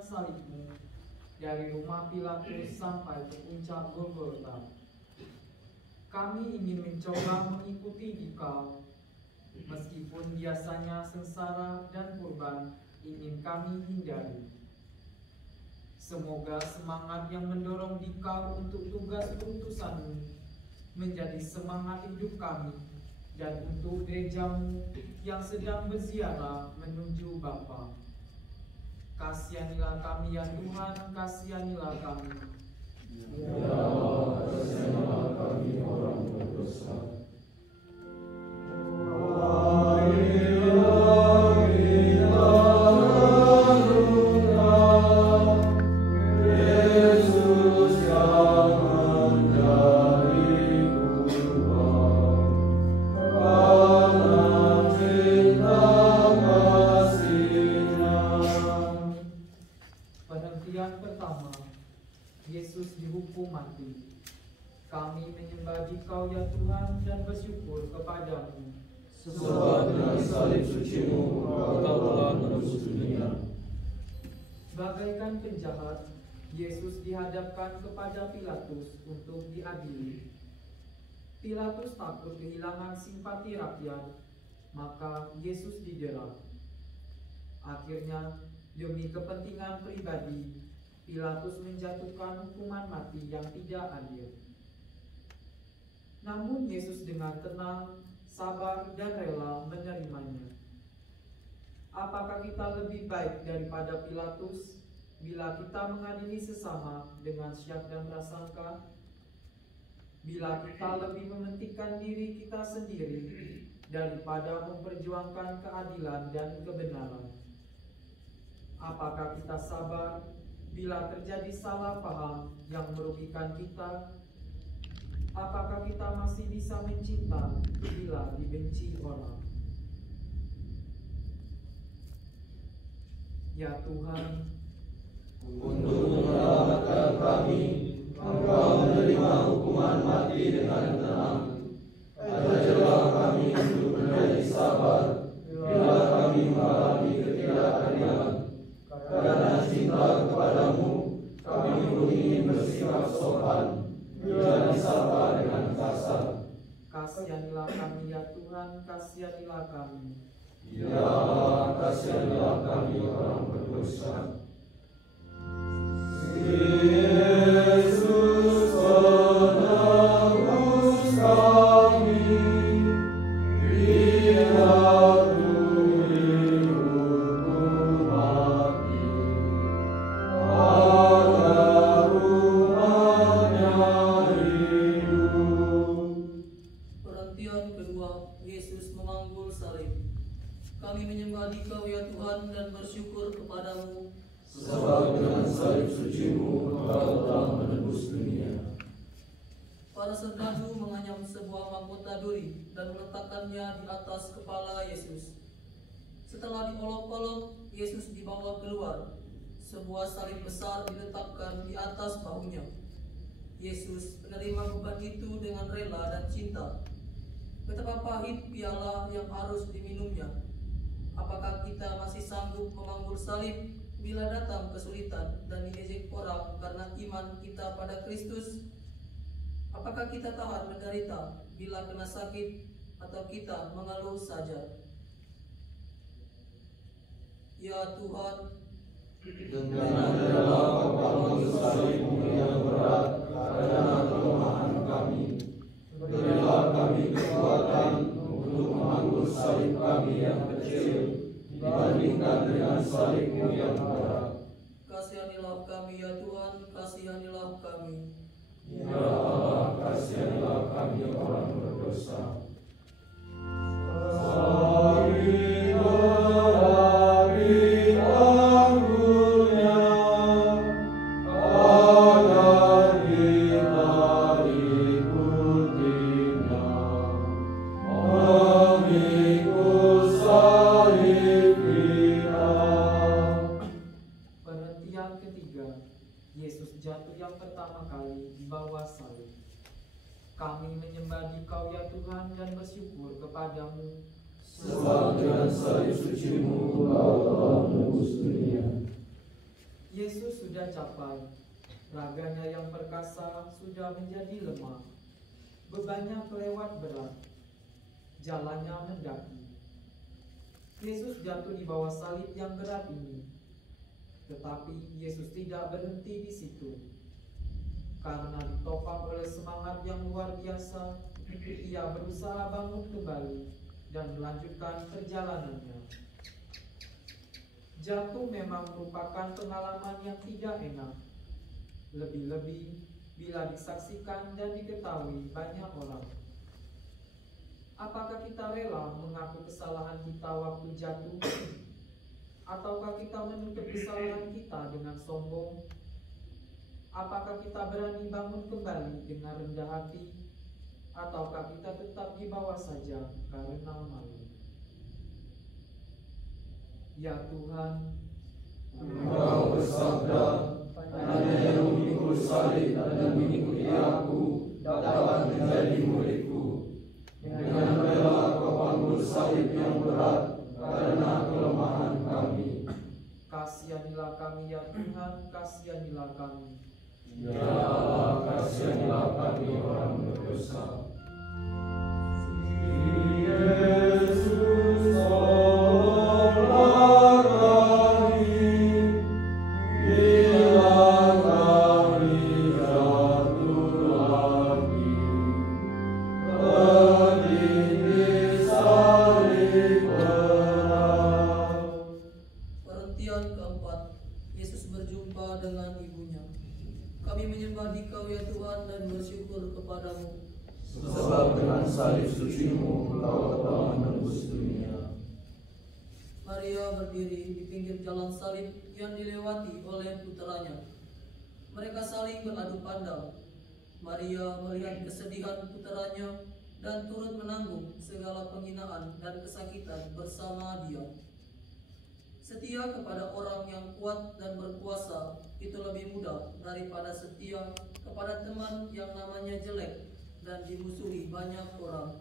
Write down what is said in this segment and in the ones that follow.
akan salib-Mu dari rumah Pilatus sampai ke puncak Golgota. Kami ingin mencoba mengikuti Dikau, meskipun biasanya sengsara dan kurban ingin kami hindari. Semoga semangat yang mendorong Dikau untuk tugas utusan-Mu menjadi semangat hidup kami dan untuk gereja-Mu yang sedang berziarah menuju Bapa. Kasihanilah kami ya Tuhan, kasihanilah kami. Ya Allah, kasihanilah kami orang berdosa. Yesus dihukum mati. Kami menyembah Dikau ya Tuhan dan bersyukur kepadamu. Sebab dengan salib suci-Mu Engkau telah menebus dunia. Bagaikan penjahat, Yesus dihadapkan kepada Pilatus untuk diadili. Pilatus takut kehilangan simpati rakyat, maka Yesus didera. Akhirnya, demi kepentingan pribadi, Pilatus menjatuhkan hukuman mati yang tidak adil. Namun Yesus dengan tenang, sabar, dan rela menerimanya. Apakah kita lebih baik daripada Pilatus bila kita mengadili sesama dengan syak dan prasangka? Bila kita lebih mementingkan diri kita sendiri daripada memperjuangkan keadilan dan kebenaran? Apakah kita sabar bila terjadi salah paham yang merugikan kita? Apakah kita masih bisa mencinta bila dibenci orang? Ya Tuhan, Untuk menyelamatkan kami, Engkau menerima hukuman mati dengan tenang. Ajarlah kami untuk menjadi sabar bila kami mengalami ketidakadilan. Karena cinta kepadamu, kami ingin bersikap sopan bila disapa dengan kasar. kasihanilah kami ya Tuhan, kasihanilah kami. Ya Allah, kasihanilah kami orang berdosa. Yesus penebus kami, bila dihukum mati, agar umatnya hidup. Perhentian kedua, Yesus memanggul salib. Kami menyembah Dikau ya Tuhan dan bersyukur kepadamu. Sebab dengan salib suci-Mu Engkau telah menebus dunia. Para serdadu menganyam sebuah mahkota duri dan meletakkannya di atas kepala Yesus. Setelah diolok-olok, Yesus dibawa keluar. Sebuah salib besar diletakkan di atas bahunya. Yesus menerima beban itu dengan rela dan cinta. Betapa pahit piala yang harus diminumnya. Apakah kita masih sanggup memanggul salib bila datang kesulitan dan diejek orang karena iman kita pada Kristus? Apakah kita tahan menderita bila kena sakit atau kita mengeluh saja? Ya Tuhan, Dengan rela Engkau menanggung salib-Mu yang berat karena kelemahan kami. Berilah kami kekuatan untuk menanggung salib kami yang kecil dibandingkan dengan salib-Mu yang berat. kasihanilah kami ya Tuhan, kasihanilah kami. Ya Allah, kasihanilah kami orang berdosa. Salib berarti tanggungnya, agar kita ikutinya, memikul salib kita. Penghentian ketiga, Yesus jatuh yang pertama kali di bawah salib. Kami menyembah Dikau ya Tuhan dan bersyukur kepadamu. Sebab dengan salib suci-Mu Engkau telah menebus dunia. sudah capai, raganya yang perkasa sudah menjadi lemah, bebannya kelewat berat, jalannya mendaki. Yesus jatuh di bawah salib yang berat ini, tetapi Yesus tidak berhenti di situ. Karena ditopang oleh semangat yang luar biasa, ia berusaha bangun kembali dan melanjutkan perjalanannya. Jatuh memang merupakan pengalaman yang tidak enak, lebih-lebih bila disaksikan dan diketahui banyak orang. Apakah kita rela mengaku kesalahan kita waktu jatuh? Ataukah kita menutup kesalahan kita dengan sombong? Apakah kita berani bangun kembali dengan rendah hati? Ataukah kita tetap di bawah saja karena malu? Ya Tuhan, Engkau bersabda, hanya yang memikul salib dan mengikuti aku dapat menjadi muridku. Dengan rela kau panggul salib yang berat karena kelemahan kami. kasihanilah kami ya Tuhan, kasihanilah kami. Ya Allah, kasihanilah kami orang berdosa. Yesus tolonglah kami, bila kami jatuh lagi, berdiri salib berat. Perhentian keempat, Yesus berjumpa dengan ibunya. Kami menyembah Dikau ya Tuhan dan bersyukur kepadamu, Sebab dengan salib suci-Mu Engkau telah menebus dunia. Maria berdiri di pinggir jalan salib yang dilewati oleh puteranya. Mereka saling beradu pandang. Maria melihat kesedihan puteranya dan turut menanggung segala penghinaan dan kesakitan bersama dia. Setia kepada orang yang kuat dan berkuasa itu lebih mudah daripada setia kepada teman yang namanya jelek dan dimusuhi banyak orang.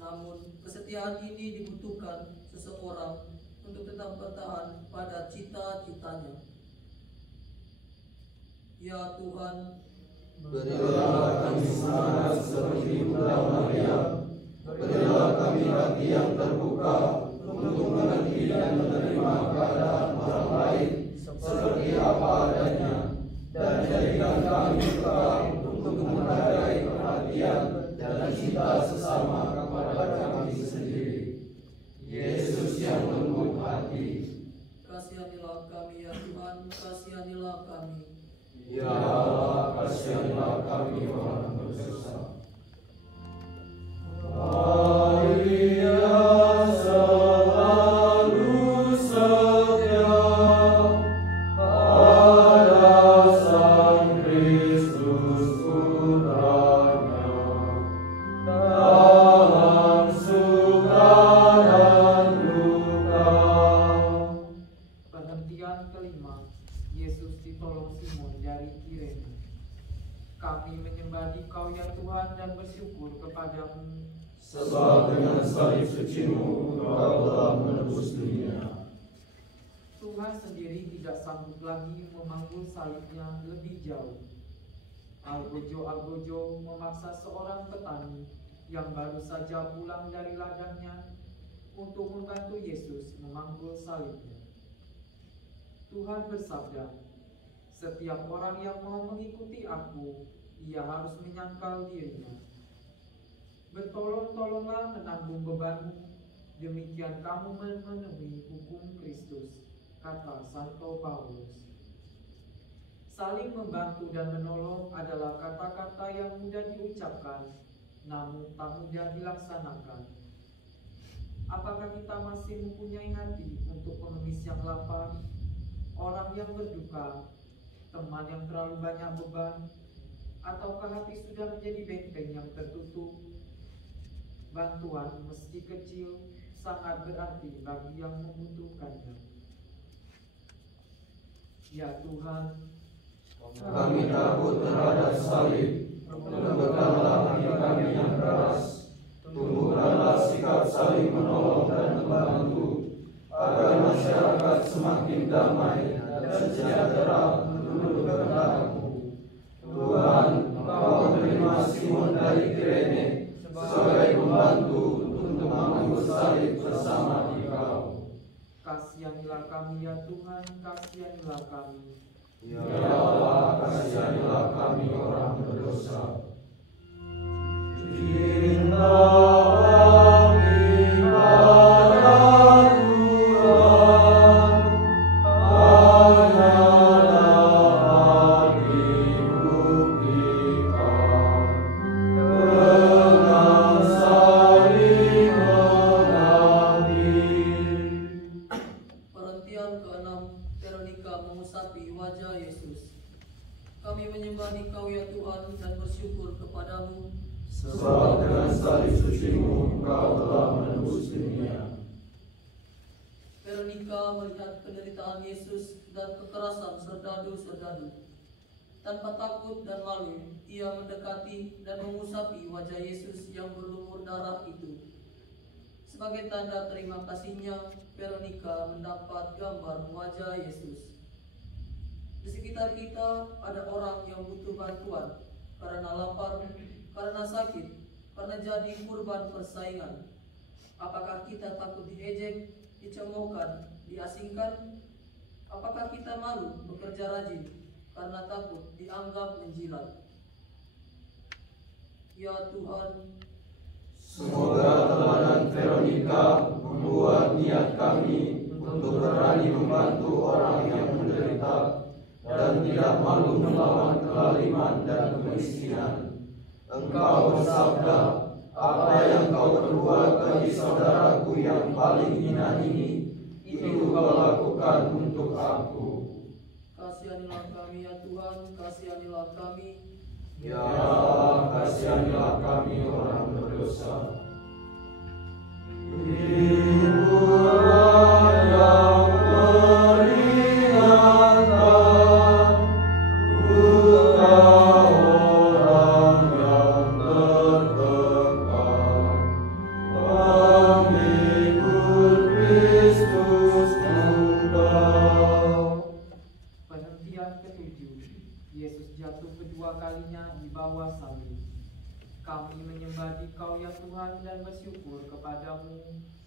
Namun kesetiaan ini dibutuhkan seseorang untuk tetap bertahan pada cita-citanya. Ya Tuhan, Berilah kami semangat seperti Bunda Maria. Berilah kami hati yang terbuka untuk mengerti dan menerima keadaan orang lain seperti apa adanya, dan jadikan kami peka untuk menghargai perhatian dan cinta sesama kepada kami sendiri. Yesus yang lembut hati, kasihanilah kami ya Tuhan, kasihanilah kami. Ya Allah, kasihanilah kami orang berdosa. Maria selalu setia pada Sang Kristus Putranya, dalam suka dan duka. Perhentian kelima, Yesus ditolong Simon dari Kirene. Kami menyembah Dikau ya Tuhan dan bersyukur kepadamu, Sebab dengan salib suci-Mu Engkau telah menebus dunia. Tuhan sendiri tidak sanggup lagi memanggul salibnya lebih jauh. Algojo memaksa seorang petani yang baru saja pulang dari ladangnya untuk membantu Yesus memanggul salibnya. Tuhan bersabda, setiap orang yang mau mengikuti aku, ia harus menyangkal dirinya. Bertolong-tolonglah menanggung bebanmu, demikian kamu memenuhi hukum Kristus, kata Santo Paulus. Saling membantu dan menolong adalah kata-kata yang mudah diucapkan, namun tak mudah dilaksanakan. Apakah kita masih mempunyai hati untuk pengemis yang lapar, orang yang berduka, teman yang terlalu banyak beban, ataukah hati sudah menjadi benteng yang tertutup? Bantuan meski kecil sangat berarti bagi yang membutuhkannya. Ya Tuhan, Kami takut terhadap salib, lembutkanlah hati kami yang keras, tumbuhkanlah sikap saling menolong dan membantu, agar masyarakat semakin damai dan dan sejahtera menurut kehendak-Mu. Tuhan, Engkau menerima Simon dari Kirene sebagai pembantu untuk mengangkut salib bersama Engkau. Kasihanilah kami ya Tuhan, kasihanilah kami. Ya Allah, kasihanilah kami orang berdosa. Cintalah kepada Tuhan, hanyalah dibuktikan dengan saling mengambil. Perhentian ke-6, Veronika mengusapi wajah Yesus. Kami menyembah Dikau ya Tuhan dan bersyukur kepadamu, Sebab dengan salib suci-Mu Engkau telah menebus dunia. Veronika melihat penderitaan Yesus dan kekerasan serdadu-serdadu. Tanpa takut dan malu, ia mendekati dan mengusapi wajah Yesus yang berlumur darah itu. Sebagai tanda terima kasihnya, Veronika mendapat gambar wajah Yesus. Di sekitar kita ada orang yang butuh bantuan karena lapar, karena sakit, karena jadi kurban persaingan. Apakah kita takut diejek, dicemoohkan, diasingkan? Apakah kita malu bekerja rajin karena takut dianggap menjilat? Ya Tuhan, Semoga teladan Veronika membuat niat kami untuk berani membantu orang yang menderita dan tidak malu melawan kelaliman dan kemiskinan. Engkau bersabda, apa yang Kau perbuat bagi saudaraku yang paling hina ini, itu Kau lakukan untuk aku. kasihanilah kami ya Tuhan, kasihanilah kami. Ya Allah, kasihanilah kami orang berdosa. Hiburan yang meringankan, luka orang yang tertekan, pengikut Kristus muda. Penhentian ke-7, Yesus jatuh kedua kalinya di bawah salib. Kami menyembah Dikau ya Tuhan dan bersyukur kepadamu,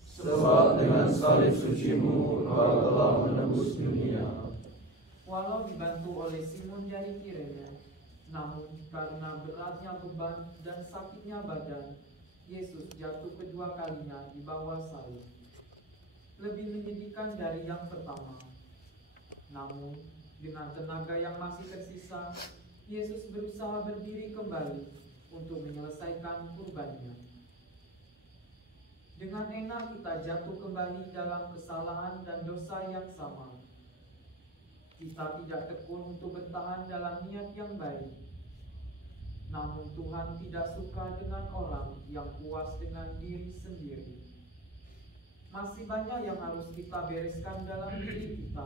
Sebab dengan salib suci-Mu Engkau telah menebus dunia. walau dibantu oleh Simon dari Kirene, namun karena beratnya beban dan sakitnya badan, Yesus jatuh kedua kalinya di bawah salib. Lebih menyedihkan dari yang pertama. Namun, dengan tenaga yang masih tersisa, Yesus berusaha berdiri kembali untuk menyelesaikan kurbannya. Dengan enak kita jatuh kembali dalam kesalahan dan dosa yang sama. Kita tidak tekun untuk bertahan dalam niat yang baik. Namun Tuhan tidak suka dengan orang yang puas dengan diri sendiri. Masih banyak yang harus kita bereskan dalam diri kita,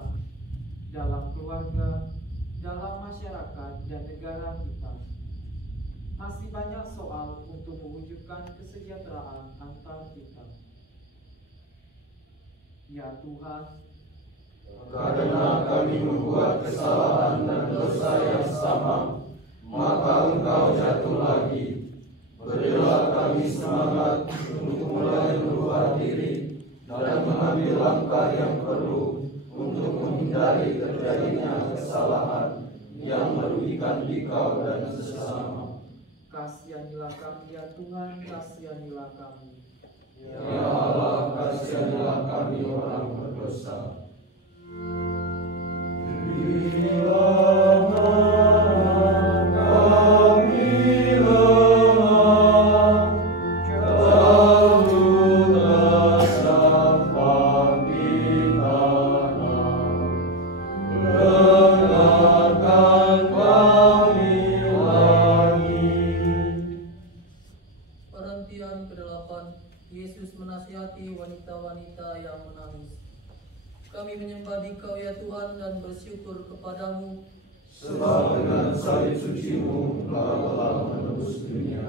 dalam keluarga, dalam masyarakat dan negara kita. Masih banyak soal untuk mewujudkan kesejahteraan antar kita. Ya Tuhan, Karena kami membuat kesalahan dan dosa yang sama, maka Engkau jatuh lagi. Berilah kami semangat untuk mulai berubah diri dan mengambil langkah yang perlu untuk menghindari terjadinya kesalahan yang merugikan Dikau dan sesama. kasihanilah kami ya Tuhan, kasihanilah kami. Ya Allah, kasihanilah kami orang berdosa. Bila mana kami lemah, terluka sampai di tanah, dengarkan kami lagi. Perhentian ke-8, Yesus menasihati wanita-wanita yang menangis. Kami menyembah Dikau ya Tuhan dan bersyukur kepadamu, Sebab dengan salib suci-Mu Engkau telah menebus dunia.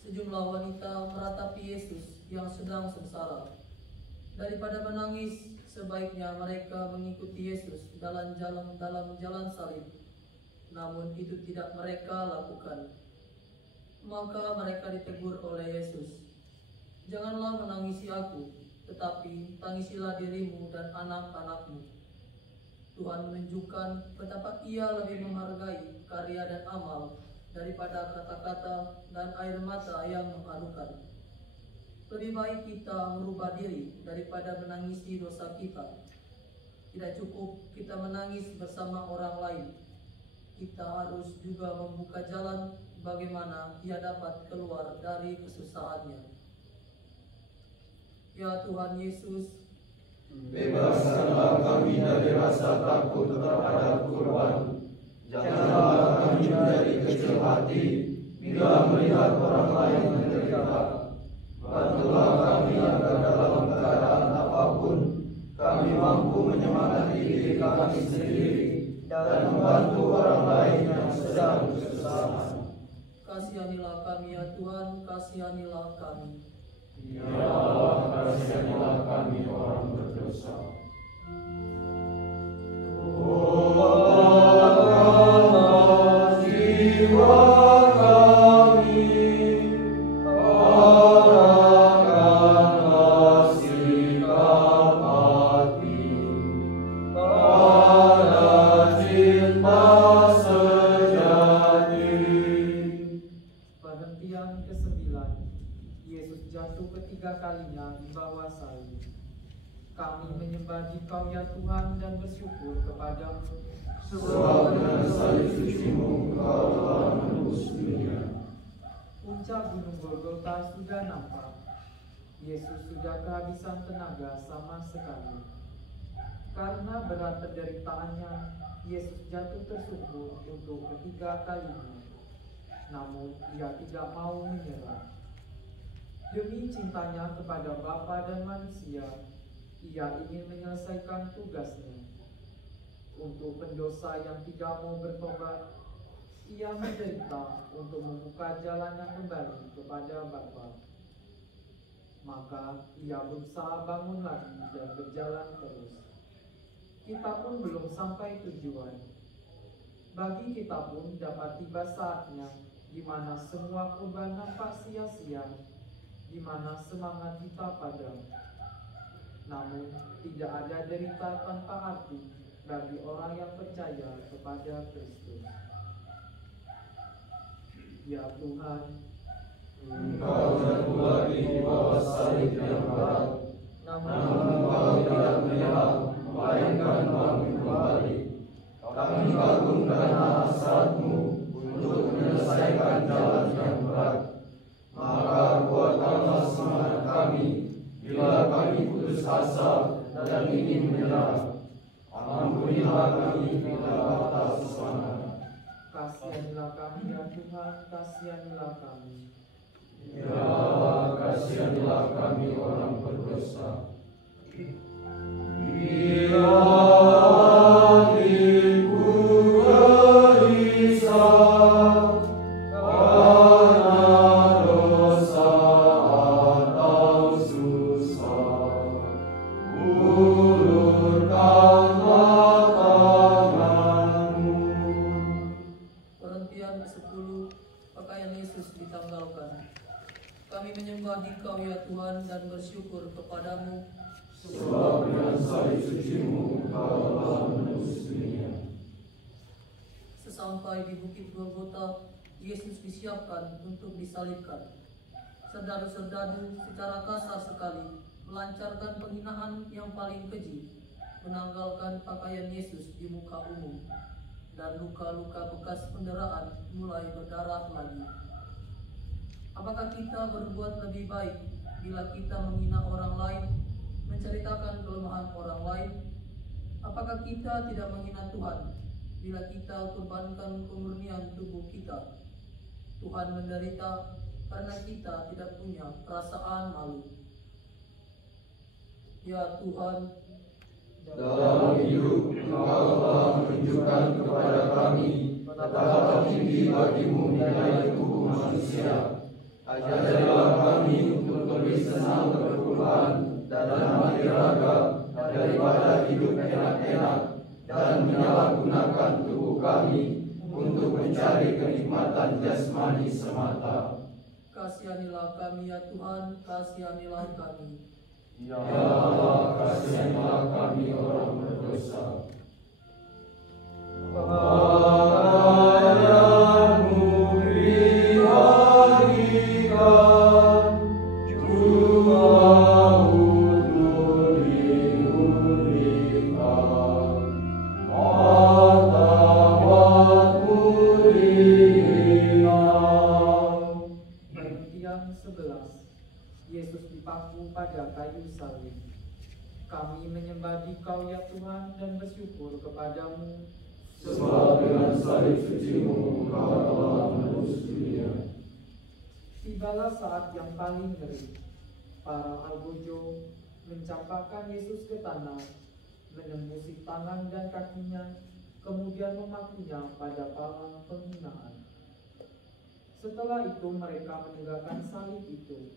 sejumlah wanita meratapi Yesus yang sedang sengsara. Daripada menangis, Sebaiknya mereka mengikuti Yesus dalam jalan salib, namun itu tidak mereka lakukan. Maka mereka ditegur oleh Yesus, "Janganlah menangisi aku, tetapi tangisilah dirimu dan anak-anakmu." Tuhan menunjukkan betapa Ia lebih menghargai karya dan amal daripada kata-kata dan air mata yang mengharukan. Lebih baik kita merubah diri daripada menangisi dosa kita. Tidak cukup kita menangis bersama orang lain. Kita harus juga membuka jalan bagaimana ia dapat keluar dari kesusahannya. Ya Tuhan Yesus, bebaskanlah kami dari rasa takut terhadap kurban. Janganlah kami menjadi kecil hati bila melihat orang lain menderita. Bantulah kami agar dalam keadaan apapun kami mampu menyemangati diri kami sendiri dan membantu orang lain yang sedang kesusahan. kasihanilah kami ya Tuhan, kasihanilah kami. Ya Allah, kasihanilah kami orang berdosa. Jiwa kami arahkanlah sikap hati pada cinta sejati. Perhentian ke-9. Yesus jatuh ketiga kalinya di bawah salib. Kami menyembah Dikau ya Tuhan dan bersyukur kepadamu, sebab dengan salib suci-Mu Engkau telah menebus dunia. Puncak gunung Golgota sudah nampak. Yesus sudah kehabisan tenaga sama sekali. Karena berat penderitaannya, Yesus jatuh tersungkur untuk ketiga kalinya. Namun Ia tidak mau menyerah. Demi cintanya kepada Bapa dan manusia, Ia ingin menyelesaikan tugasnya. Untuk pendosa yang tidak mau bertobat, Ia menderita untuk membuka jalannya kembali kepada Bapa. Maka Ia berusaha bangun lagi dan berjalan terus. Kita pun belum sampai tujuan. Bagi kita pun dapat tiba saatnya di mana semua korban nampak sia-sia, di mana semangat kita padam. Namun tidak ada derita tanpa arti bagi orang yang percaya kepada Kristus. Ya Tuhan, Engkau jatuh lagi di bawah salib yang berat, namun Engkau tidak menyerah, melainkan bangun kembali. Kami kagum karena hasrat-Mu untuk menyelesaikan jalan yang berat. Maka kuatkanlah semangat kami bila kami putus asa dan ingin menyerah. Ampunilah kami bila patah semangat. kasihanilah kami ya Tuhan, kasihanilah kami. Ya Allah, kasihanilah kami orang berdosa. Bila hatiku gelisah karena dosa atau susah, ulurkanlah tangan-Mu. Perhentian ke-10, pakaian Yesus ditanggalkan. Kami menyembah Dikau ya Tuhan dan bersyukur kepadamu, sebab dengan salib suci-Mu Engkau telah menebus dunia. sesampai di bukit Golgota, Yesus disiapkan untuk disalibkan. Serdadu-serdadu secara kasar sekali melancarkan penghinaan yang paling keji, menanggalkan pakaian Yesus di muka umum, dan luka-luka bekas penderaan mulai berdarah lagi. Apakah kita berbuat lebih baik bila kita menghina orang lain, menceritakan kelemahan orang lain? Apakah kita tidak menghina Tuhan bila kita korbankan kemurnian tubuh kita? Tuhan menderita karena kita tidak punya perasaan malu. Ya Tuhan, Dalam hidup Engkau telah menunjukkan kepada kami betapa tinggi bagi-Mu nilai tubuh manusia. Ajarilah kami untuk lebih senang berkorban dalam hati raga daripada hidup enak-enak dan menyalahgunakan tubuh kami untuk mencari kenikmatan jasmani semata. Kasihanilah kami ya Tuhan, kasihanilah kami. Ya Allah, kasihanilah kami orang berdosa. Padamu diberikan jua untuk diberikan, martabatmu diingat. Bagian 11. Yesus dipaku pada kayu salib. Kami menyembah Dikau ya Tuhan dan bersyukur kepadamu, sebab dengan salib suci-Mu Engkau telah menebus dunia. Tibalah saat yang paling ngeri. Para algojo mencampakkan Yesus ke tanah, menembusi tangan dan kakinya, kemudian memakunya pada palang penghinaan. Setelah itu mereka menegakkan salib itu.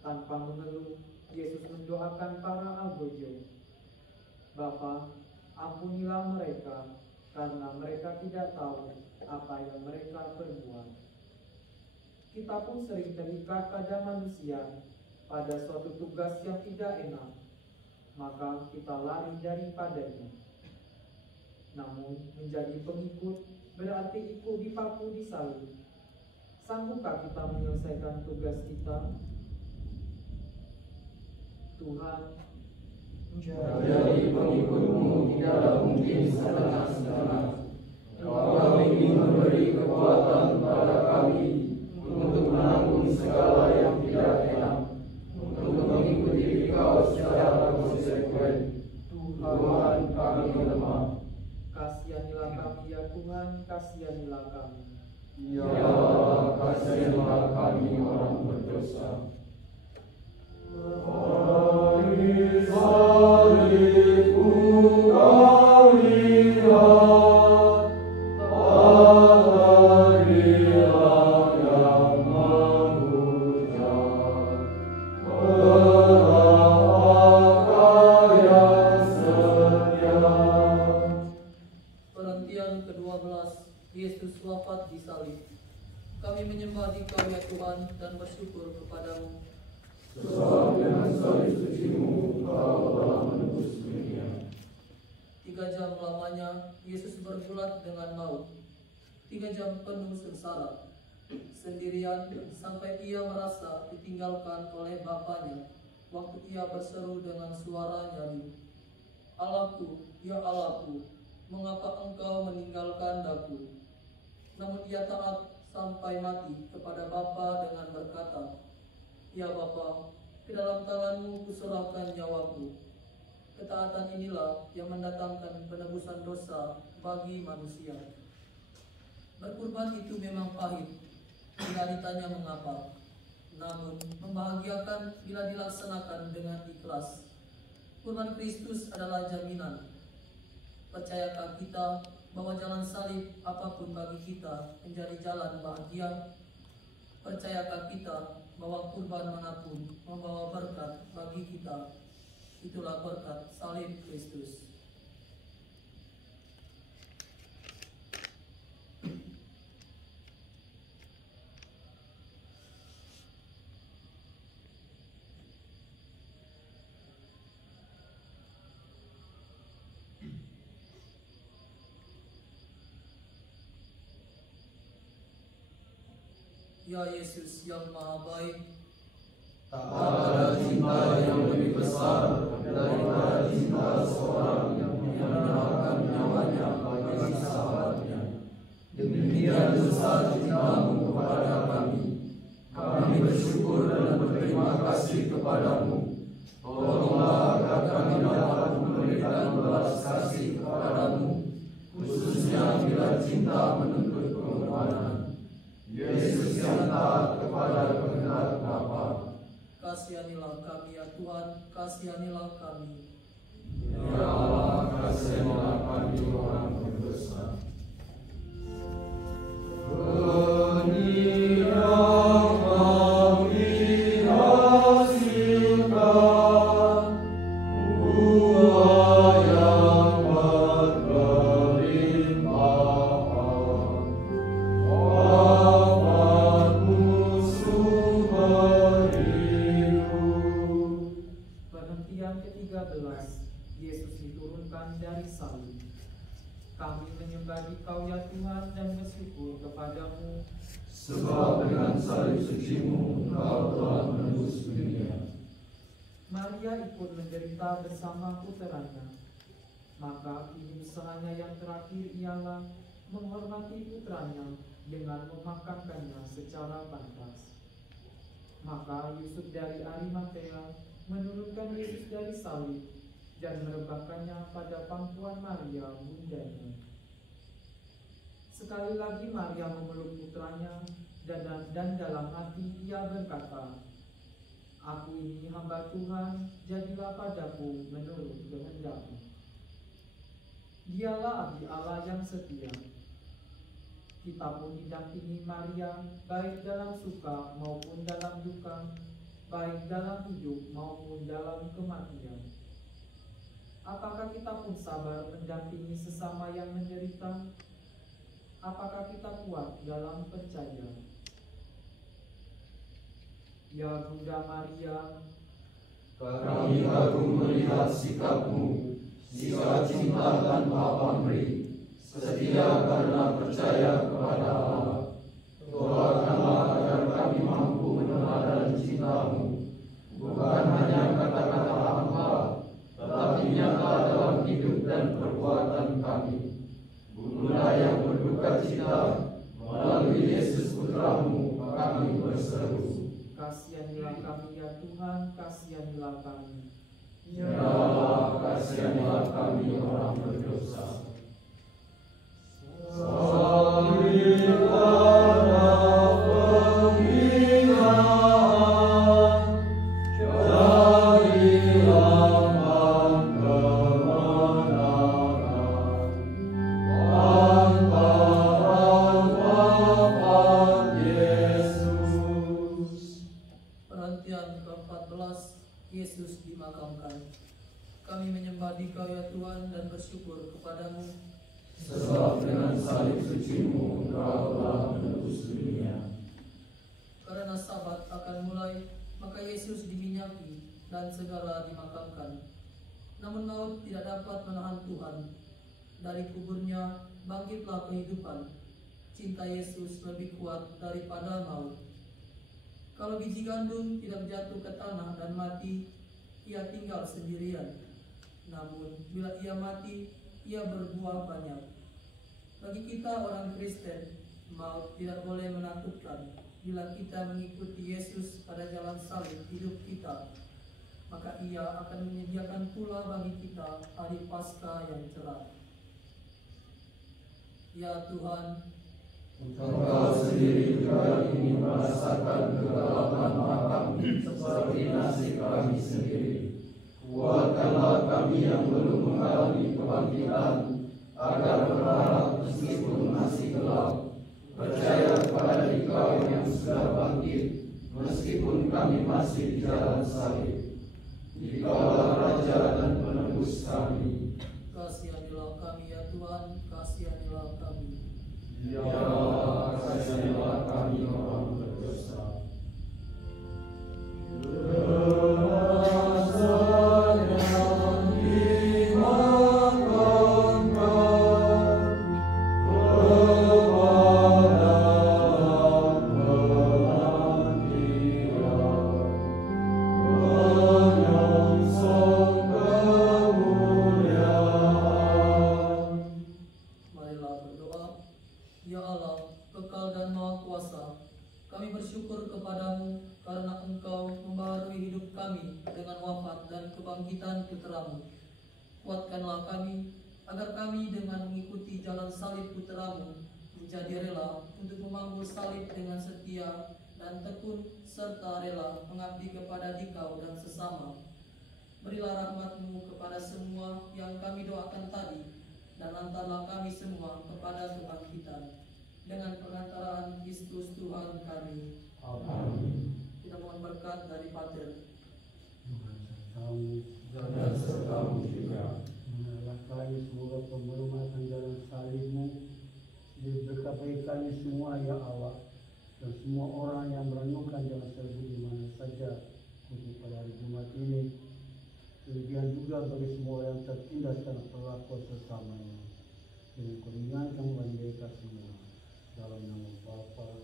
Tanpa mengeluh, Yesus mendoakan para algojo, "Bapa, ampunilah mereka, karena mereka tidak tahu apa yang mereka perbuat." Kita pun sering terikat pada manusia, pada suatu tugas yang tidak enak, maka kita lari daripadanya. Namun, menjadi pengikut berarti ikut dipaku di salib. Sanggupkah kita menyelesaikan tugas kita? Tuhan, Jadi pengikut-Mu tidaklah mungkin setengah-setengah. Kau ingin memberi kekuatan kepada kami untuk menanggung segala yang tidak enak, untuk mengikuti Engkau secara konsekuen. Tuhan, kami lemah. kasihanilah kami ya Tuhan, kasihanilah kami. Ya Allah, kasihanilah kami orang berdosa. Hari salibku kau lihat, harilah yang menghujat, berapa yang setia. Perhentian ke-12. Yesus wafat di salib. Kami menyembah Dikau ya Tuhan dan bersyukur kepadamu, sebab dengan salib suci-Mu Engkau telah menebus dunia. 3 jam lamanya Yesus bergulat dengan maut. 3 jam penuh sengsara, sendirian sampai ia merasa ditinggalkan oleh Bapanya. Waktu ia berseru dengan suara nyaring, "Allahku, ya Allahku, mengapa engkau meninggalkan aku?" Namun ia taat sampai mati kepada Bapa dengan berkata, "Ya Bapa, ke dalam tangan-Mu kuserahkan nyawaku." Ketaatan inilah yang mendatangkan penebusan dosa bagi manusia. Berkurban itu memang pahit bila ditanya mengapa, namun membahagiakan bila dilaksanakan dengan ikhlas. Kurban Kristus adalah jaminan. Percayakah kita bahwa jalan salib apapun bagi kita menjadi jalan bahagia? Percayakah kita bahwa kurban manapun membawa berkat bagi kita? Itulah berkat salib Kristus. Ya Yesus yang Maha Baik, Tak ada cinta yang lebih besar daripada cinta seorang yang menyerahkan nyawanya bagi sahabatnya. Demikian besar cinta-Mu kepada kami. Kami bersyukur dan berterima kasih kepadamu. Tolonglah agar kami dapat memberikan belas kasih kepadamu, khususnya bila cinta menuntut pengorbanan. Yesus yang taat kepada kehendak Bapa. kasihanilah kami ya Tuhan, kasihanilah kami. Ya Allah, kasihanilah kami orang berdosa. Benih yang kami hasilkan, salib. Kami menyembah Dikau ya Tuhan dan bersyukur kepadamu, sebab dengan salib suci-Mu Engkau telah menebus dunia. Maria ikut menderita bersama putranya. Maka kini usahanya yang terakhir ialah menghormati putranya dengan memakamkannya secara pantas. Maka Yusuf dari Arimatea menurunkan Yesus dari salib dan merebahkannya pada pangkuan Maria bundanya. Sekali lagi Maria memeluk putranya dan dalam hati ia berkata, "Aku ini hamba Tuhan, jadilah padaku menurut kehendak-Mu." Dialah Abdi Allah yang setia. Kita pun didampingi Maria, baik dalam suka maupun dalam duka, baik dalam hidup maupun dalam kematian. Apakah kita pun sabar mendampingi sesama yang menderita? Apakah kita kuat dalam percaya? Ya Bunda Maria, Kami kagum melihat sikap-Mu, sikap cinta tanpa pamrih, setia karena percaya kepada Allah. Doakanlah agar kami mampu meneladani cinta-Mu, bukan hanya kata-kata hamba, tetapi nyata dalam hidup dan perbuatan kami. Bunda yang berduka cita, melalui Yesus Putra-Mu kami berseru, kasihanilah kami ya Tuhan, kasihanilah kami. Ya Allah, kasihanilah kami orang berdosa. Perhentian ke-14, Yesus dimakamkan. Kami menyembah Dikau ya Tuhan dan bersyukur kepadamu, Sebab dengan salib suci-Mu Engkau telah menebus dunia. karena Sabat akan mulai, maka Yesus diminyaki dan segera dimakamkan. Namun maut tidak dapat menahan Tuhan. Dari kuburnya bangkitlah kehidupan. Cinta Yesus lebih kuat daripada maut. Kalau biji gandum tidak jatuh ke tanah dan mati, ia tinggal sendirian. Namun bila ia mati, ia berbuah banyak. Bagi kita orang Kristen, maut tidak boleh menakutkan. Bila kita mengikuti Yesus pada jalan salib hidup kita, maka ia akan menyediakan pula bagi kita hari Paskah yang cerah. Ya Tuhan, Engkau sendiri juga ingin merasakan kegelapan makam seperti nasib kami sendiri. Kuatkanlah kami yang belum mengalami kebangkitan, agar berharap meskipun masih gelap, percaya kepada Dikau yang sudah bangkit, meskipun kami masih di jalan salib. Dikaulah Raja dan Penebus kami. kasihanilah kami ya Tuhan, kasihanilah kami. Ya Allah, kasihanilah kami orang berdosa. Marilah berdoa. Ya Allah, kekal dan maha kuasa, kami bersyukur kepadamu karena Engkau membaharui hidup kami dengan wafat dan kebangkitan Putra-Mu. Kuatkanlah kami, agar kami dengan mengikuti jalan salib Putra-Mu menjadi rela untuk memanggul salib dengan setia dan tekun, serta rela mengabdi kepada Dikau dan sesama. Berilah rahmat-Mu kepada semua yang kami doakan tadi, dan antarlah kami semua kepada kebangkitan. Dengan pengantaraan Kristus Tuhan kami. Amin. Kita mohon berkat dari Pater, Dan serta-Mu juga. Mengalah kami semoga penghormatan jalan salib-Mu diberkahi kami semua ya Allah, dan semua orang yang merenungkan jalan salib di mana saja, khusus pada hari Jumat ini. Demikian juga bagi semua yang tertindas karena perlakuan sesamanya. Dengan kuringankan mereka semua. Dalam nama Bapa,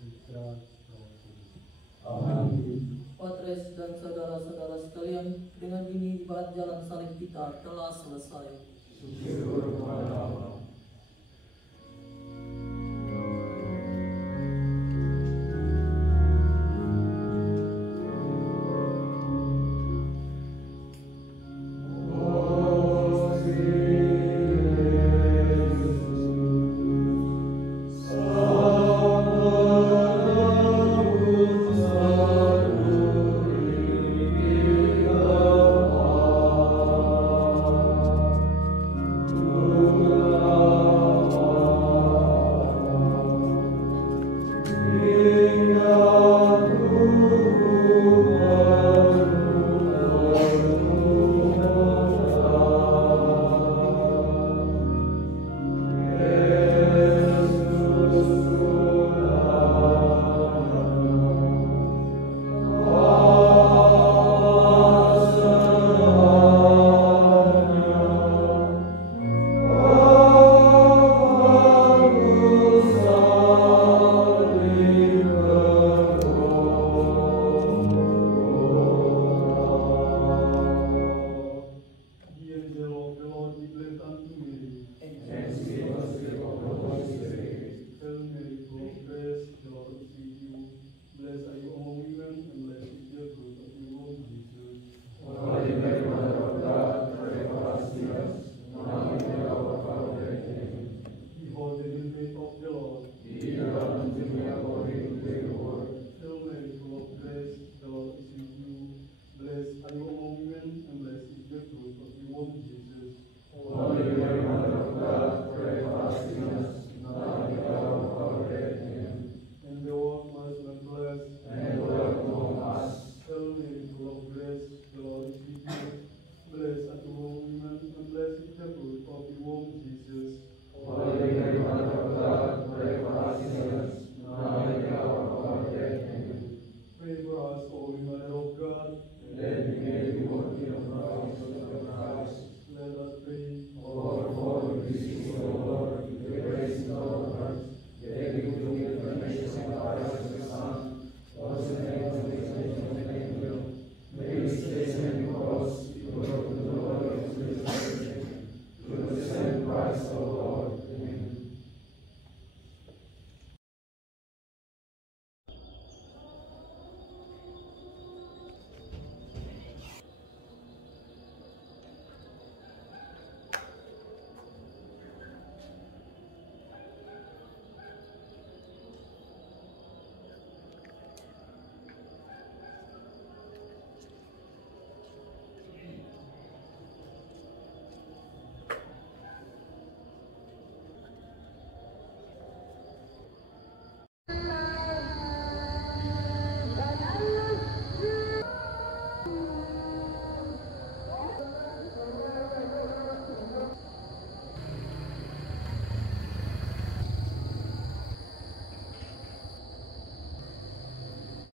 Putra, Roh Kudus. Amin. Patres dan saudara-saudara sekalian, dengan ini ibarat jalan salib kita telah selesai. Syukur kepada Allah.